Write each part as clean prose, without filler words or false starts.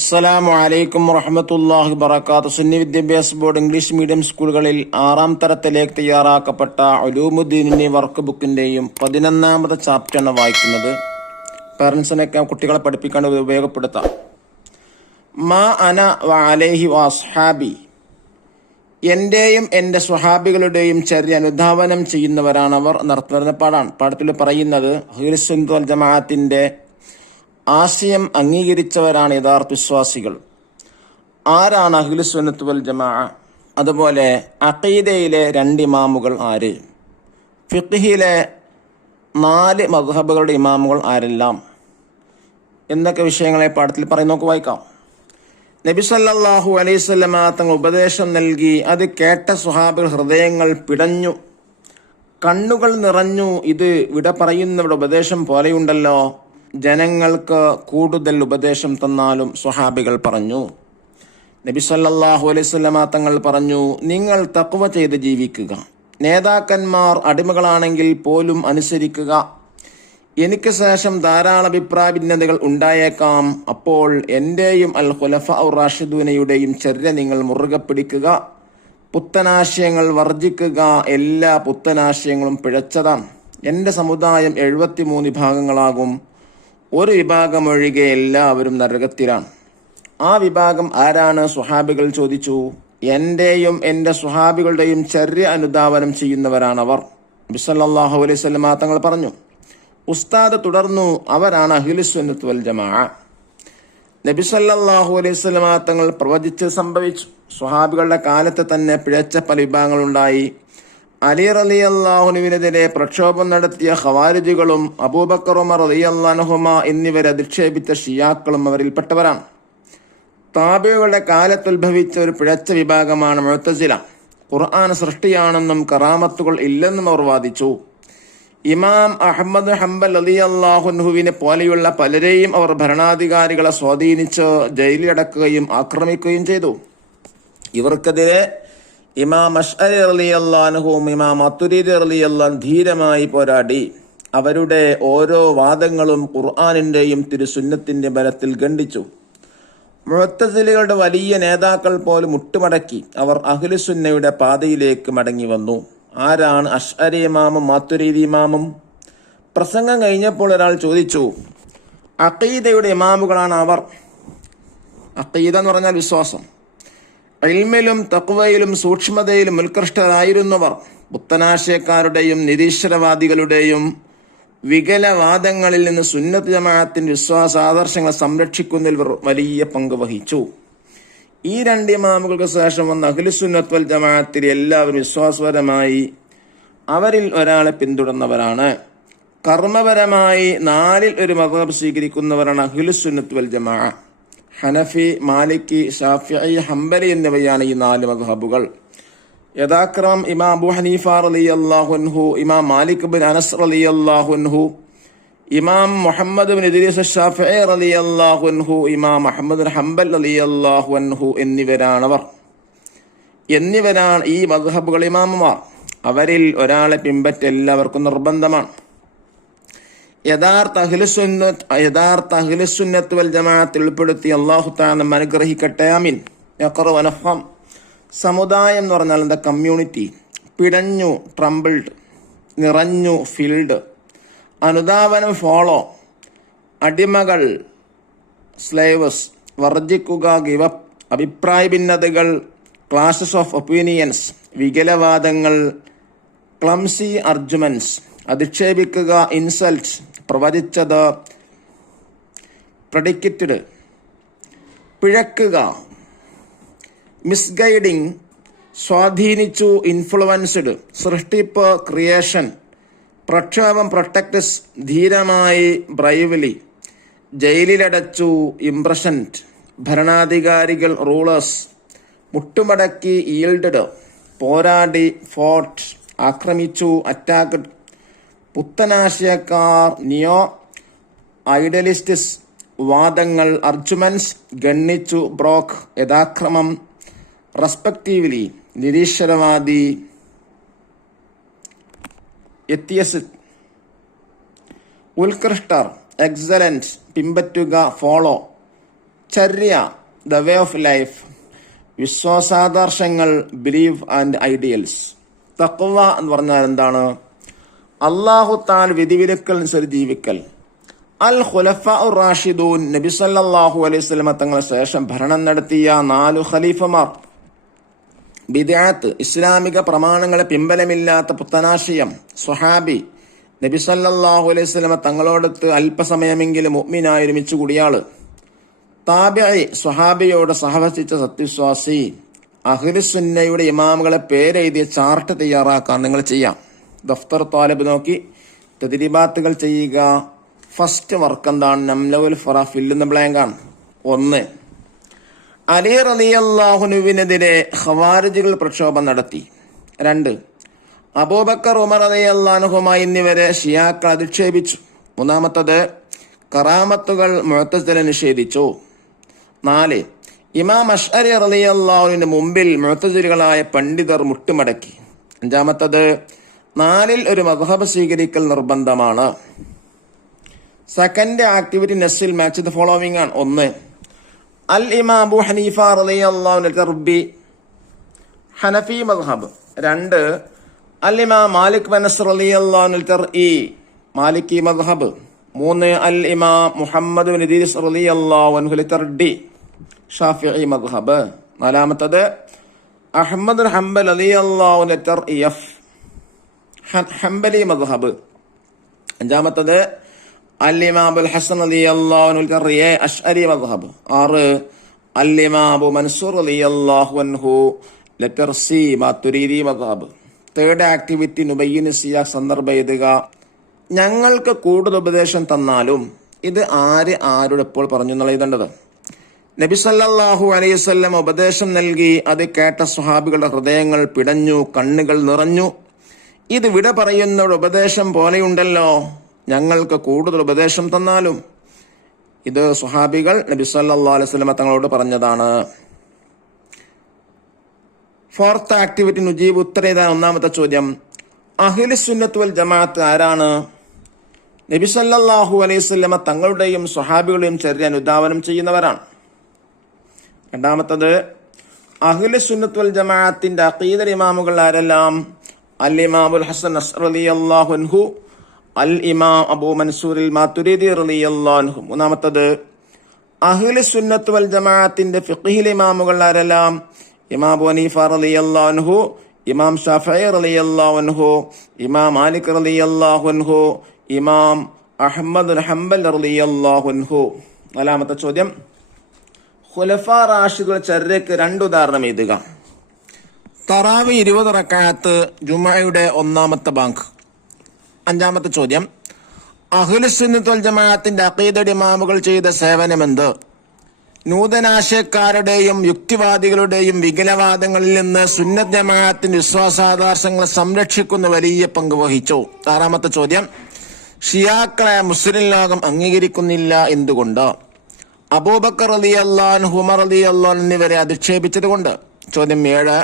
അസ്സലാമു അലൈക്കും വറഹ്മത്തുള്ളാഹി വബറകാതുഹു. സുന്നി വിദ്യാഭ്യാസ ബോർഡ് ഇംഗ്ലീഷ് മീഡിയം സ്കൂളുകളിൽ 6ാം തരത്തിലേക്ക് തയ്യാറാക്കപ്പെട്ട ഉലൂമുദ്ദീനിന്റെ വർക്ക് ബുക്കിന്റെയും 11ാമത്തെ ചാപ്റ്ററാണ് വായിക്കുന്നത്. പാരന്റ്സിനൊക്കെ കുട്ടികളെ പഠിപ്പിക്കാൻ ഉപയോഗപ്പെടുത്താം. മാ അന വ അലൈഹി വ അസ്ഹാബി, എന്റെയും എന്റെ സ്വഹാബികളുടെയും ചര്യ അനുധാവനം ചെയ്യുന്നവരാണവർ നടത്തുന്ന പാടാണ്. പാഠത്തിൽ പറയുന്നത് അഹ്ലുസ് സുന്നത്ത് വൽ ജമാഅത്തിന്റെ ആശയം അംഗീകരിച്ചവരാണ് യഥാർത്ഥ വിശ്വാസികൾ. ആരാണ് അഹ്ലുസ് സുന്നത്ത് വൽ ജമാഅ? അതുപോലെ അഖീദയിലെ 2 ഇമാമുകൾ ആര്? ഫിഖ്ഹിലെ 4 മദ്ഹബുകളുടെ ഇമാമുകൾ ആരെല്ലാം എന്നൊക്കെ വിഷയങ്ങളെ പാഠത്തിൽ പറയും. നമുക്ക് വായിക്കാം. നബി സല്ലല്ലാഹു അലൈഹി വസല്ലമ തങ്ങൾ ഉപദേശം നൽകി. അത് കേട്ട സ്വഹാബികൾ ഹൃദയങ്ങൾ പിടഞ്ഞു, കണ്ണുകൾ നിറഞ്ഞു. ഇത് വിട പറയുന്നവരുടെ ഉപദേശം പോലെയുണ്ടല്ലോ. ജനങ്ങൾക്ക് കൂടുതൽ ഉപദേശം തന്നാലും സ്വഹാബികൾ പറഞ്ഞു. നബി സല്ലല്ലാഹു അലൈഹി വസല്ലമ തങ്ങൾ പറഞ്ഞു, നിങ്ങൾ തഖ്വ ചെയ്ത് ജീവിക്കുക. നേതാക്കന്മാർ അടിമകളാണെങ്കിൽ പോലും അനുസരിക്കുക. എനിക്ക് ശേഷം ധാരാളം അഭിപ്രായ ഭിന്നതകൾ ഉണ്ടായേക്കാം. അപ്പോൾ എന്റെയും അൽ ഖുലഫാഉർ റാഷിദൂനയുടെയും ചര്യ നിങ്ങൾ മുറുകെ പിടിക്കുക. പുത്തനാശയങ്ങൾ വർജിക്കുക. എല്ലാ പുത്തനാശയങ്ങളും പിഴച്ചതാണ്. എന്റെ സമുദായം 73 വിഭാഗങ്ങളാകും. ഒരു വിഭാഗം ഒഴികെ എല്ലാവരും നരകത്തിലാണ്. ആ വിഭാഗം ആരാണ്? സ്വഹാബികൾ ചോദിച്ചു. എന്റെയും എന്റെ സ്വഹാബികളുടെയും ചര്യ അനുധാവനം ചെയ്യുന്നവരാണവർ. നബി സല്ലല്ലാഹു അലൈഹി വസല്ലമ തങ്ങൾ പറഞ്ഞു. ഉസ്താദ് തുടർന്നു, അവരാണ് അഹ്ലുസ് സുന്നത്ത് വൽ ജമാഅ. നബി സല്ലല്ലാഹു അലൈഹി വസല്ലമ തങ്ങൾ പ്രവചിച്ചത് സംഭവിച്ചു. സ്വഹാബികളുടെ കാലത്ത് തന്നെ പിഴച്ച പല വിഭാഗങ്ങളുണ്ടായി. അലി റളിയല്ലാഹുവിനെതിരെ പ്രക്ഷോഭം നടത്തിയ ഖവാരിജികളും അബൂബക്കർ ഉമർ റളിയല്ലാഹു അൻഹുമാ എന്നിവരെ അധിക്ഷേപിച്ച ഷിയാക്കളും അവരിൽപ്പെട്ടവരാണ്. താബിഈകളുടെ കാലത്ത് ഉത്ഭവിച്ച ഒരു പിഴച്ച വിഭാഗമാണ് മുഅ്തസില. ഖുർആൻ സൃഷ്ടിയാണെന്നും കറാമത്തുകൾ ഇല്ലെന്നും അവർ വാദിച്ചു. ഇമാം അഹ്മദ് ഹംബൽ റളിയല്ലാഹു അൻഹുവിനെ പോലെയുള്ള പലരെയും അവർ ഭരണാധികാരികളെ സ്വാധീനിച്ച് ജയിലിലടക്കുകയും ആക്രമിക്കുകയും ചെയ്തു. ഇവർക്കെതിരെ ഇമാം അശ്അരി റളിയല്ലാഹു അൻഹുവും ഇമാം മത്തുരീദി റളിയല്ലാഹു അൻഹു ധീരമായി പോരാടി. അവരുടെ ഓരോ വാദങ്ങളും ഖുർആനിന്റെയും തിരുസുന്നത്തിന്റെ ബലത്തിൽ ഖണ്ഡിച്ചു. മുഅ്തസിലികളുടെ വലിയ നേതാക്കൾ പോലും മുട്ടുമടക്കി. അവർ അഹ്ലുസുന്നയുടെ പാതയിലേക്ക് മടങ്ങി വന്നു. ആരാണ് അശ്അരി ഇമാമും മത്തുരീദി ഇമാമും? പ്രസംഗം കഴിഞ്ഞപ്പോൾ ഒരാൾ ചോദിച്ചു, അഖീദയുടെ ഇമാമുകളാണ് അവർ. അഖീദ എന്ന് പറഞ്ഞാൽ വിശ്വാസം. ഇൽമിലും തഖ്വയിലും സൂക്ഷ്മതയിലും ഉത്കൃഷ്ടരായിരുന്നവർ. പുത്തനാശയക്കാരുടെയും നിരീശ്വരവാദികളുടെയും വികലവാദങ്ങളിൽ നിന്ന് സുന്നത്ത് ജമാഅത്തിന്റെ വിശ്വാസ ആദർശങ്ങളെ സംരക്ഷിക്കുന്നതിൽ വലിയ പങ്ക് വഹിച്ചു. ഈ 2 ഇമാമുകൾക്ക് ശേഷം വന്ന അഹ്ലുസ് സുന്നത്ത് വൽ ജമാഅത്തിൽ എല്ലാവരും വിശ്വാസപരമായി അവരിൽ ഒരാളെ പിന്തുടർന്നവരാണ്. കർമ്മപരമായി 4ൽ ഒരു മദ്ഹബ് സ്വീകരിക്കുന്നവരാണ് അഹ്ലുസ് സുന്നത്ത് വൽ ജമാഅ. ഹനഫി, മാലിക്കി, ഷാഫിഈ, ഹംബലി എന്നിവയാണ് ഈ 4 മദ്ഹബുകൾ. യഥാക്രമം ഇമാം അബൂ ഹനീഫ റളിയല്ലാഹു അൻഹു, ഇമാം മാലിക് ബിൻ അനസ് റളിയല്ലാഹു അൻഹു, ഇമാം മുഹമ്മദ് ബിൻ ഇദ്രീസ് ശാഫിഈ റളിയല്ലാഹു അൻഹു, ഇമാം അഹ്മദ് ബിൻ ഹംബൽ റളിയല്ലാഹു അൻഹു എന്നിവരാണ് ഈ മദ്ഹബുകൾ ഇമാമുമാർ. അവരിൽ ഒരാളെ പിൻപറ്റ എല്ലാവർക്കും നിർബന്ധമാണ്. യഥാർത്ഥ അഹ്ലുസ് സുന്നത്ത് വൽ ജമാഅത്തിൽ ഉൾപ്പെടുത്തി അല്ലാഹു തആല അനുഗ്രഹിക്കട്ടെ. ആമീൻ. യഖറു വനഫം. സമുദായം എന്ന് പറഞ്ഞാൽ എന്താ? കമ്മ്യൂണിറ്റി. പിടഞ്ഞു, ട്രംബിൾഡ്. നിറഞ്ഞു, ഫിൽഡ്. അനുധാവനം, ഫോളോ. അടിമകൾ, സ്ലേവസ്. വർജിക്കുക, ഗിവപ്പ്. അഭിപ്രായ ഭിന്നതകൾ, ക്ലാഷസ് ഓഫ് ഒപ്പീനിയൻസ്. വികലവാദങ്ങൾ, ക്ലംസി ആർഗ്യുമെന്റ്സ്. അധിക്ഷേപിക്കുക, ഇൻസൾട്ട്. പ്രവചിച്ചത്, പ്രഡിക്റ്റഡ്. പിഴക്കുക, മിസ്ഗൈഡിങ്. സ്വാധീനിച്ചു, ഇൻഫ്ലുവൻസ്ഡ്. സൃഷ്ടിപ്പ്, ക്രിയേഷൻ. പ്രക്ഷോഭം, പ്രൊട്ടക്ടസ്. ധീരമായി, ബ്രൈവ്ലി. ജയിലിലടച്ചു, ഇംപ്രഷൻഡ്. ഭരണാധികാരികൾ, റൂളേഴ്സ്. മുട്ടുമടക്കി, ഈൽഡഡ്. പോരാടി, ഫോട്ട്. ആക്രമിച്ചു, അറ്റാക്ക്ഡ്. പുത്തനാശയക്കാർ, നിയോ ഐഡലിസ്റ്റ്സ്. വാദങ്ങൾ, അർജുമെന്റ്സ്. ഗണ്ണിച്ചു, ബ്രോക്ക്. യഥാക്രമം, റെസ്പെക്റ്റീവ്ലി. നിരീശ്വരവാദി, എത്തിയസിസ്റ്റ്. ഉത്കൃഷ്ടർ, എക്സലൻസ്. പിൻപറ്റുക, ഫോളോ. ചര്യ, ദ വേ ഓഫ് ലൈഫ്, വിശ്വാസാദർശങ്ങൾ, ബിലീഫ് ആൻഡ് ഐഡിയൽസ്. തഖ്വ എന്ന് പറഞ്ഞാൽ എന്താണ്? അല്ലാഹു തആല വിധിവിലക്കൽ അനുസരിച്ച് ജീവിക്കൽ. അൽ ഖുലഫാഉർ റാഷിദൂൻ, നബി സല്ലല്ലാഹു അലൈഹി വസല്ലം തങ്ങളുടെ ശേഷം ഭരണം നടത്തിയ 4 ഖലീഫമാർ. ബിദ്അത്ത്, ഇസ്ലാമിക പ്രമാണങ്ങളെ പിൻബലമില്ലാത്ത പുത്തനാശയം. സ്വഹാബി, നബി സല്ലല്ലാഹു അലൈഹി വസല്ലം തങ്ങളോടൊത്ത് അല്പസമയമെങ്കിലും മുഅ്മിനായി ഒരുമിച്ച് കൂടിയാള്. താബിഈ, സ്വഹാബിയോട് സഹവസിച്ച സത്യവിശ്വാസി. അഹ്ലുസുന്നയുടെ ഇമാമുകളെ പേരെഴുതിയ ചാർട്ട് തയ്യാറാക്കാൻ നിങ്ങൾ ചെയ്യാം. ദഫ്തർ താലിബ് നോക്കി തദ്രീബാത്തുകൾ ചെയ്യുക. ഫസ്റ്റ് വർക്ക് എന്താണ്? നംലവുൽ Farah, fill in the blank ആണ്. 1. അലി റളിയല്ലാഹുവിനെതിരെ ഖവാരിജുകൾ പ്രക്ഷോഭം നടത്തി. 2. അബൂബക്കർ, ഉമർ റളിയല്ലാഹുമ എന്നിവരെ ഷിയാക്കൾ അധിക്ഷേപിച്ചു. 3. കറാമത്തുകൾ മുഅ്തസില നിഷേധിച്ചു. 4. ഇമാം അശ്അരി റളിയല്ലാഹുവിന്റെ മുമ്പിൽ മുഅ്തസിലികളായ പണ്ഡിതർ മുട്ടുമടക്കി. 5. 4-ൽ ഒരു മദ്ഹബ് സ്വീകരിക്കൽ നിർബന്ധമാണ്. സെക്കൻഡ് ആക്ടിവിറ്റി നസ്സിൽ മാച്ച് ദ ഫോളോവിംഗ് ആണ്. 1. അൽ ഇമാം അബൂ ഹനീഫ റളിയല്ലാഹു അൻഹു തർബി, ഹനഫി മദ്ഹബ്. 2. അൽ ഇമാം മാലിക് ബിൻ അനസ് റളിയല്ലാഹു അൻഹു തർഈ, മാലിക്കി മദ്ഹബ്. 3. അൽ ഇമാം മുഹമ്മദ് ബിൻ ഇദ്രീസ് റളിയല്ലാഹു അൻഹു തർഡി, ഷാഫിഈ മദ്ഹബ്. 4. അഹ്മദ് ബിൻ ഹംബൽ റളിയല്ലാഹു അൻഹു തർഇയഫ്, ഹംബലി മദ്ഹബ്. 5. അൽ ഇമാം അബുൽ ഹസൻ റളിയല്ലാഹു അൻഹു തർഇയ, അശ്അരി മദ്ഹബ്. 6. അൽ ഇമാം അബൂ മൻസൂർ റളിയല്ലാഹു അൻഹു ലതർസി മാതുരീദി മദ്ഹബ്. തേർഡ് ആക്ടിവിറ്റി നുബയ്യിനു സിയാഖ്, സന്ദർഭം എഴുതുക. ഞങ്ങൾക്ക് കൂടുതൽ ഉപദേശം തന്നാലും ഇത് ആരോട് എപ്പോൾ പറഞ്ഞു എന്നുള്ള എഴുതേണ്ടത്. നബി സല്ലല്ലാഹു അലൈഹി വസല്ലം ഉപദേശം നൽകി. അത് കേട്ട സ്വഹാബികളുടെ ഹൃദയങ്ങൾ പിടഞ്ഞു, കണ്ണുകൾ നിറഞ്ഞു. ഇത് വിട പറയുന്ന ഉപദേശം പോലെയുണ്ടല്ലോ, ഞങ്ങൾക്ക് കൂടുതൽ ഉപദേശം തന്നാലും. ഇത് സ്വഹാബികൾ നബി സല്ലല്ലാഹു അലൈഹി വസല്ലം തങ്ങളോട് പറഞ്ഞതാണ്. ഫോർത്ത് ആക്ടിവിറ്റി നുജീബ്, ഉത്തരം എഴുതാൻ. 1-ാമത്തെ ചോദ്യം, അഹ്ലുസ് സുന്നത്ത് വൽ ജമാഅത്ത് ആരാണ്? നബി സല്ലല്ലാഹു അലൈഹി വസല്ലം തങ്ങളുടെയും സ്വഹാബികളുടെയും ചര്യ അനുധാവനം ചെയ്യുന്നവരാണ്. 2-ാമത്തത്, അഹ്ലുസ് സുന്നത്ത് വൽ ജമാഅത്തിന്റെ അഖീദ ഇമാമുകൾ ആരെല്ലാം? അൽ ഇമാം അബുൽ ഹസൻ അശ്അരി റളിയല്ലാഹു അൻഹു, അൽ ഇമാം അബൂ മൻസൂർ മാതുരീദി റളിയല്ലാഹു അൻഹു. 3-ാമത്തത്, അഹ്ലുസ് സുന്നത്ത് വൽ ജമാഅത്തിന്റെ ഫിഖ്ഹിലെ ഇമാമുകൾ ആരെല്ലാം? ഇമാം അബൂ ഹനീഫ റളിയല്ലാഹു അൻഹു, ഇമാം ഷാഫിഈ റളിയല്ലാഹു അൻഹു, ഇമാം മാലിക് റളിയല്ലാഹു അൻഹു, ഇമാം അഹ്മദ് ബിൻ ഹംബൽ റളിയല്ലാഹു അൻഹു. 4-ാമത്തെ ചോദ്യം, ഖുലഫാ റാഷിദുൽ ചര്യക്ക് 2 ഉദാഹരണം എഴുതുക. തറാവി 20 റക്അത്ത്, ജുമുഅയുടെ 1-ാമത്തെ ബാങ്ക്. 5-ാമത്തെ ചോദ്യം, അഹ്ലുസ് സുന്നത്ത് വൽ ജമാഅത്തിന്റെ അഖീദയുടെ ഇമാമുകൾ ചെയ്ത സേവനമെന്ത്? നൂതനാശയക്കാരുടെയും യുക്തിവാദികളുടെയും വികലവാദങ്ങളിൽ നിന്ന് സുന്നത്ത് ജമാഅത്തിന്റെ വിശ്വാസാദർശങ്ങളെ സംരക്ഷിക്കുന്ന വലിയ പങ്ക് വഹിച്ചു. 6-ാമത്തെ ചോദ്യം, ഷിയാക്കളെ മുസ്ലിം ലോകം അംഗീകരിക്കുന്നില്ല, എന്തുകൊണ്ട്? അബൂബക്കർ റളിയല്ലാഹു അൻഹു, ഉമർ റളിയല്ലാഹു അൻഹു എന്നിവരെ അധിക്ഷേപിച്ചത് കൊണ്ട്. ചോദ്യം 7,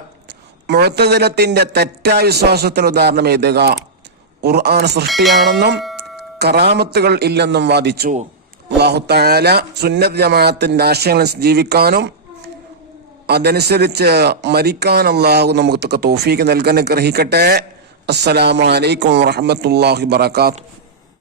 മുഅ്തസിലത്തിന്റെ തെറ്റായ വിശ്വാസത്തിന് ഉദാഹരണം എഴുതുക. ഖുർആൻ സൃഷ്ടിയാണെന്നും കറാമത്തുകൾ ഇല്ലെന്നും വാദിച്ചു. അല്ലാഹു തആല സുന്നത്ത് ജമാഅത്തിന്റെ ആശയങ്ങൾ ജീവിക്കാനും അതനുസരിച്ച് മരിക്കാൻ അല്ലാഹു നമുക്ക് തൗഫീഖ് നൽകാൻ ഗ്രഹിക്കട്ടെ. അസ്സലാമു അലൈക്കും വറഹ്മത്തുള്ളാഹി വബറകാതുഹു.